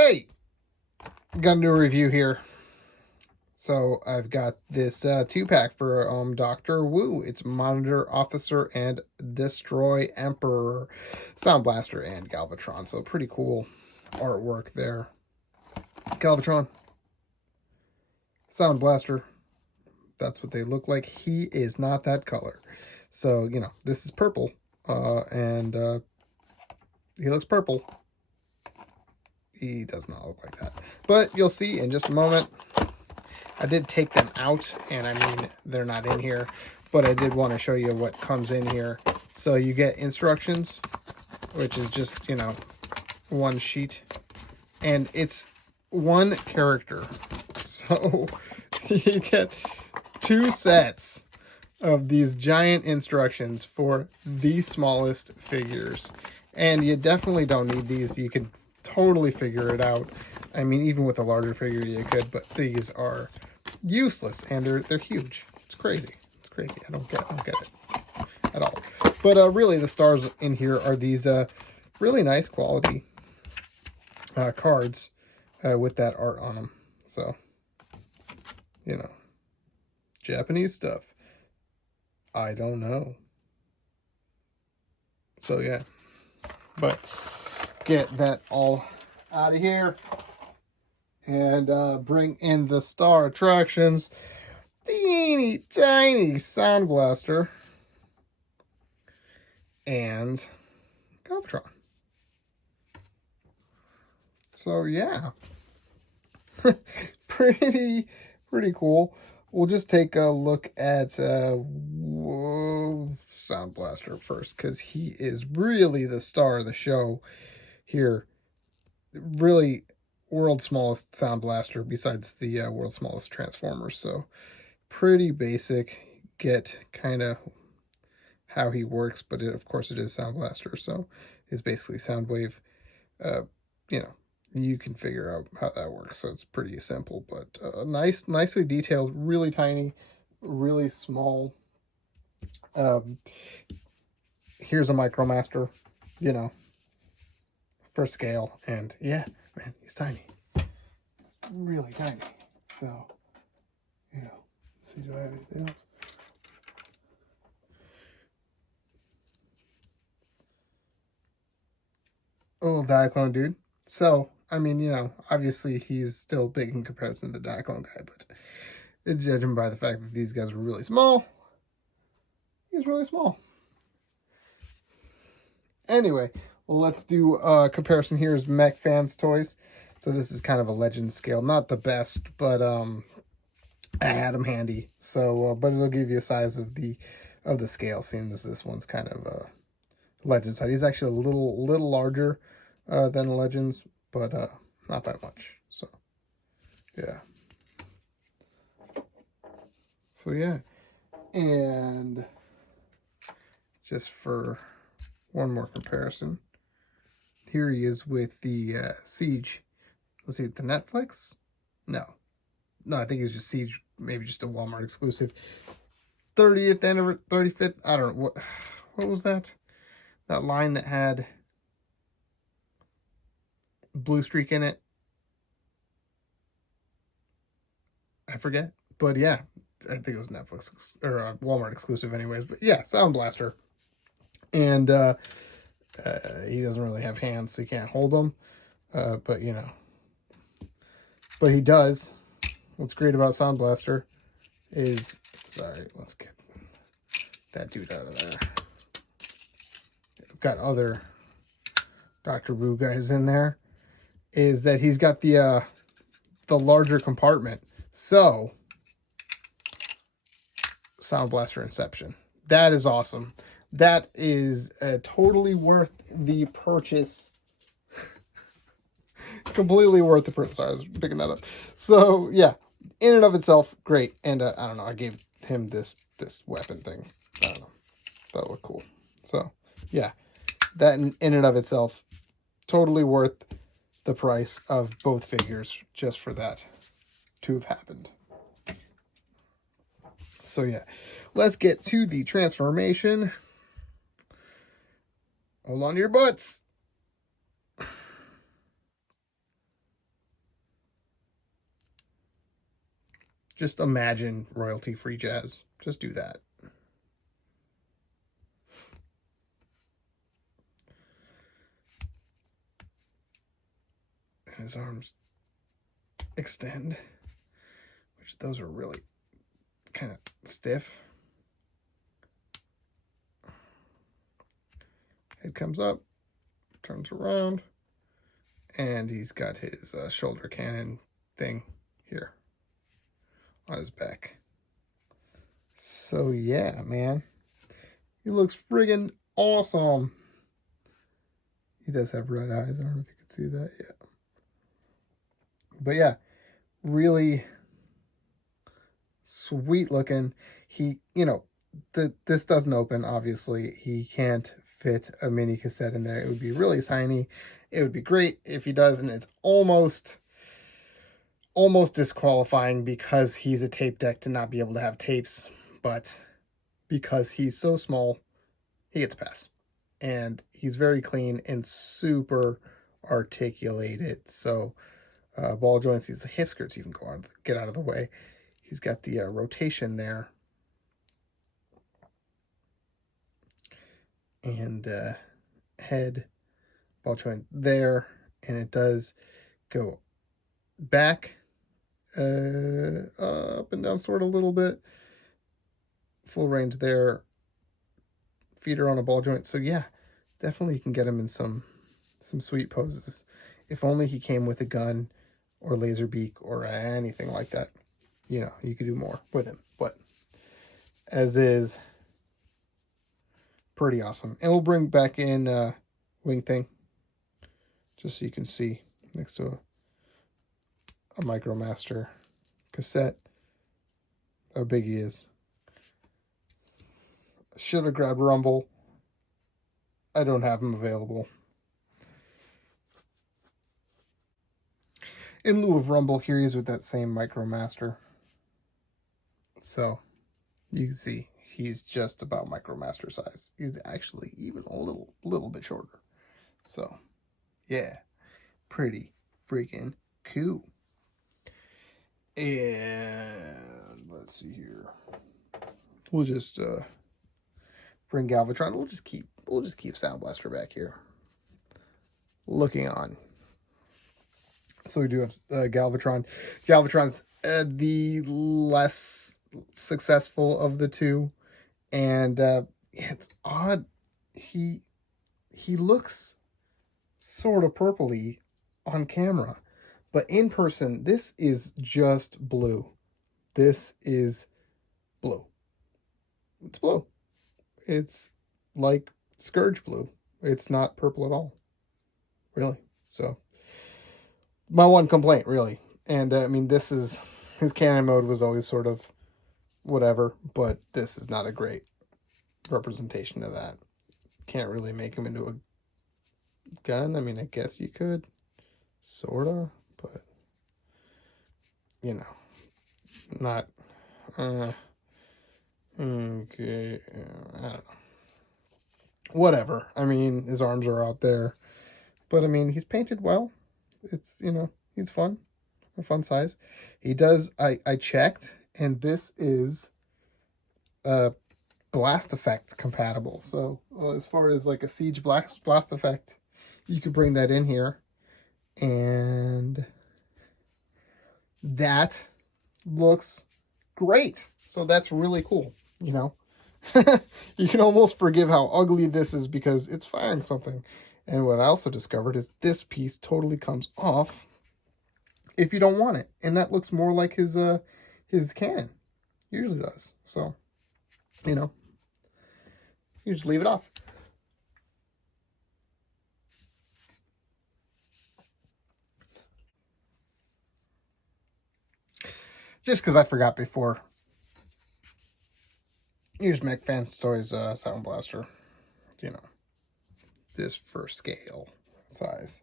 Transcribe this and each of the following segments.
Hey, got a new review here. So I've got this 2-pack for Dr. Wu. It's Monitor Officer and Destroy Emperor, SoundBlaster and Galvatron. So pretty cool artwork there. Galvatron, SoundBlaster. That's what they look like. He is not that color. So, you know, this is purple. And he looks purple. He does not look like that. But you'll see in just a moment. I did take them out, and I mean, they're not in here, but I did want to show you what comes in here. So you get instructions, which is just, you know, one sheet, and it's one character. So you get 2 sets of these giant instructions for the smallest figures. And you definitely don't need these. You could totally figure it out. I mean, even with a larger figure you could, but these are useless, and they're huge. It's crazy. It's crazy. I don't get it at all. But really, the stars in here are these really nice quality cards with that art on them. So, you know, Japanese stuff. I don't know. So yeah, but get that all out of here. And bring in the star attractions. Teeny tiny SoundBlaster and Galvatron. So yeah, pretty cool. We'll just take a look at SoundBlaster first, because he is really the star of the show here. Really, world's smallest SoundBlaster besides the world's smallest Transformers. So pretty basic. Get kind of how he works, but of course it is SoundBlaster, so it's basically Soundwave. You know, you can figure out how that works. So it's pretty simple, but nicely detailed, really tiny, really small. Here's a Micromaster, you know, for scale, and yeah. Man, he's tiny. It's really tiny. So, you know, let's see, do I have anything else? A little Diaclone dude. So, I mean, you know, obviously he's still big in comparison to the Diaclone guy, but judging by the fact that these guys are really small, he's really small. Anyway, let's do a comparison. Here's Mech Fans Toys. So this is kind of a legend scale. Not the best, but I had them handy. So, but it'll give you a size of the scale, seeing as this one's kind of a legend side. He's actually a little larger than Legends, but not that much. So, yeah. So, yeah. And just for one more comparison, here he is with the Siege. Let's see, the Netflix? No, I think it's just Siege, maybe just a Walmart exclusive. 30th anniversary, 35th, I don't know, what was that? That line that had blue streak in it? I forget, but yeah, I think it was Netflix, or Walmart exclusive anyways, but yeah, SoundBlaster. And he doesn't really have hands, so he can't hold them, but you know, but he does. What's great about SoundBlaster is, sorry, let's get that dude out of there. I've got other Dr. Wu guys in there. Is that he's got the larger compartment. So, SoundBlaster Inception. That is awesome. That is totally worth the purchase. Completely worth the purchase. Sorry, I was picking that up. So, yeah. In and of itself, great. And I don't know, I gave him this weapon thing. I don't know. That looked cool. So, yeah. That in and of itself, totally worth the price of both figures just for that to have happened. So, yeah. Let's get to the transformation. Hold on to your butts. Just imagine royalty-free jazz. Just do that. And his arms extend, which those are really kind of stiff. Head comes up, turns around, and he's got his shoulder cannon thing here on his back. So yeah, man, he looks friggin' awesome. He does have red eyes. I don't know if you can see that yet. But yeah, really sweet looking. He, you know, this doesn't open, obviously. He can't fit a mini cassette in there. It would be really tiny. It would be great if he does, and it's almost disqualifying because he's a tape deck to not be able to have tapes, but because he's so small, he gets a pass. And he's very clean and super articulated. So ball joints, these hip skirts even get out of the way. He's got the rotation there. And head, ball joint there. And it does go back, up and down sort of a little bit. Full range there. Feeder on a ball joint. So yeah, definitely you can get him in some sweet poses. If only he came with a gun or laser beak or anything like that. You know, you could do more with him. But as is, pretty awesome. And we'll bring back in wing thing, just so you can see next to a MicroMaster cassette how big he is. Should have grabbed Rumble. I don't have him available. In lieu of Rumble, here he is with that same MicroMaster. So you can see he's just about MicroMaster size. He's actually even a little bit shorter. So yeah, pretty freaking cool. And let's see here. We'll just bring Galvatron. We'll just keep SoundBlaster back here, looking on. So we do have Galvatron. Galvatron's the less successful of the two, and it's odd. He looks sort of purpley on camera, but in person, this is just blue. This is blue. It's blue. It's like Scourge blue. It's not purple at all, really. So my one complaint, really. And I mean, this is, his cannon mode was always sort of whatever, but this is not a great representation of that. Can't really make him into a gun. I mean, I guess you could, sorta, but you know, not okay. I don't know. Whatever. I mean, his arms are out there, but I mean, he's painted well. It's, you know, he's fun, a fun size. He does. I checked, and this is blast effect compatible. So as far as like a siege blast effect, you could bring that in here, and that looks great. So that's really cool. You know, you can almost forgive how ugly this is because it's firing something. And what I also discovered is this piece totally comes off if you don't want it. And that looks more like his cannon usually does. So, you know, you just leave it off. Just because I forgot before. Here's McFan's Toys Sound Blaster. You know, this for scale size.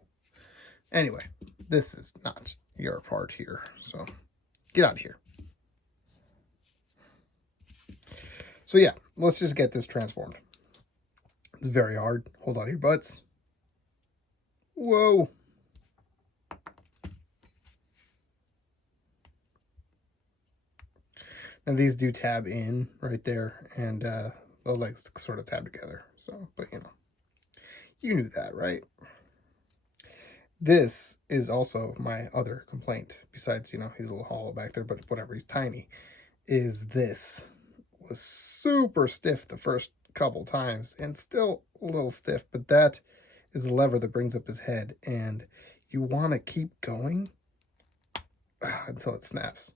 Anyway, this is not your part here, so get out of here. So yeah, let's just get this transformed. It's very hard. Hold on to your butts. Whoa. And these do tab in right there, and the legs sort of tab together. So, but you know, you knew that, right? This is also my other complaint, besides, you know, he's a little hollow back there, but whatever, he's tiny, is this was super stiff the first couple times, and still a little stiff, but that is a lever that brings up his head, and you want to keep going until it snaps.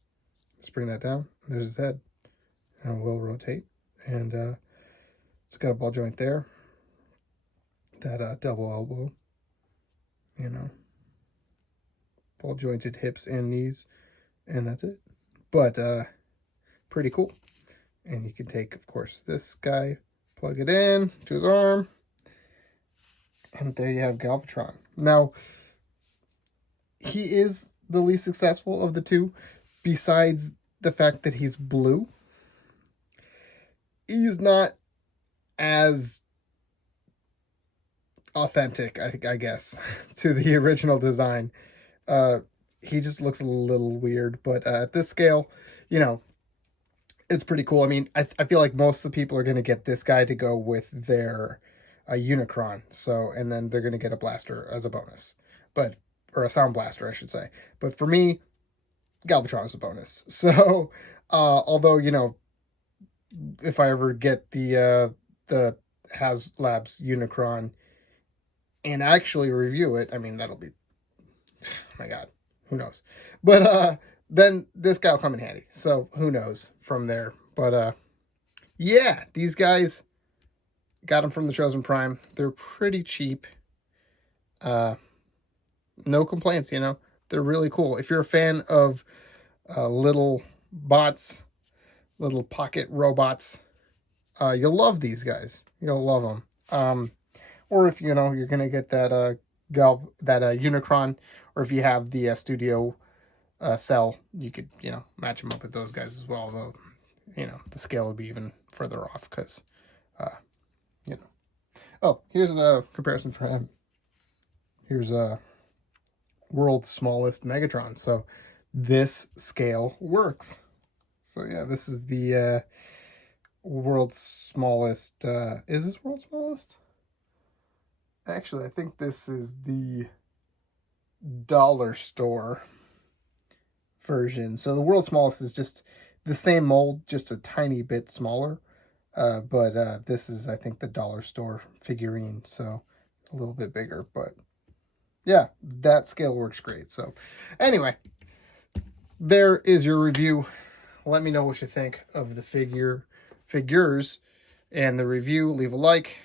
Let's bring that down. There's his head. And we'll rotate. And it's got a ball joint there. That double elbow. You know. Ball jointed hips and knees. And that's it. But pretty cool. And you can take, of course, this guy, plug it in to his arm. And there you have Galvatron. Now, he is the least successful of the two, besides the fact that he's blue. He's not as authentic, I guess, to the original design. He just looks a little weird, but at this scale, you know, it's pretty cool. I mean, I feel like most of the people are going to get this guy to go with their Unicron, so, and then they're going to get a blaster as a bonus, but, or a SoundBlaster, I should say. But for me, Galvatron is a bonus. So, although, you know, if I ever get the HasLabs Unicron and actually review it, I mean, that'll be, oh my God, who knows? But then this guy will come in handy. So who knows from there? But yeah, these guys, got them from the Chosen Prime. They're pretty cheap. No complaints, you know. They're really cool. If you're a fan of little bots, little pocket robots, you'll love these guys. You'll love them. Or if, you know, you're going to get that Unicron, or if you have the Studio Cell, you could, you know, match them up with those guys as well. Although, you know, the scale would be even further off because, you know. Oh, here's a comparison for him. Here's world's smallest Megatron. So this scale works. So yeah, this is the world's smallest. Is this world's smallest? Actually, I think this is the dollar store version. So the world's smallest is just the same mold, just a tiny bit smaller. But this is, I think, the dollar store figurine. So a little bit bigger, but yeah, that scale works great. So anyway, there is your review. Let me know what you think of the figures and the review. Leave a like,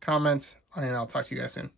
comment, and I'll talk to you guys soon.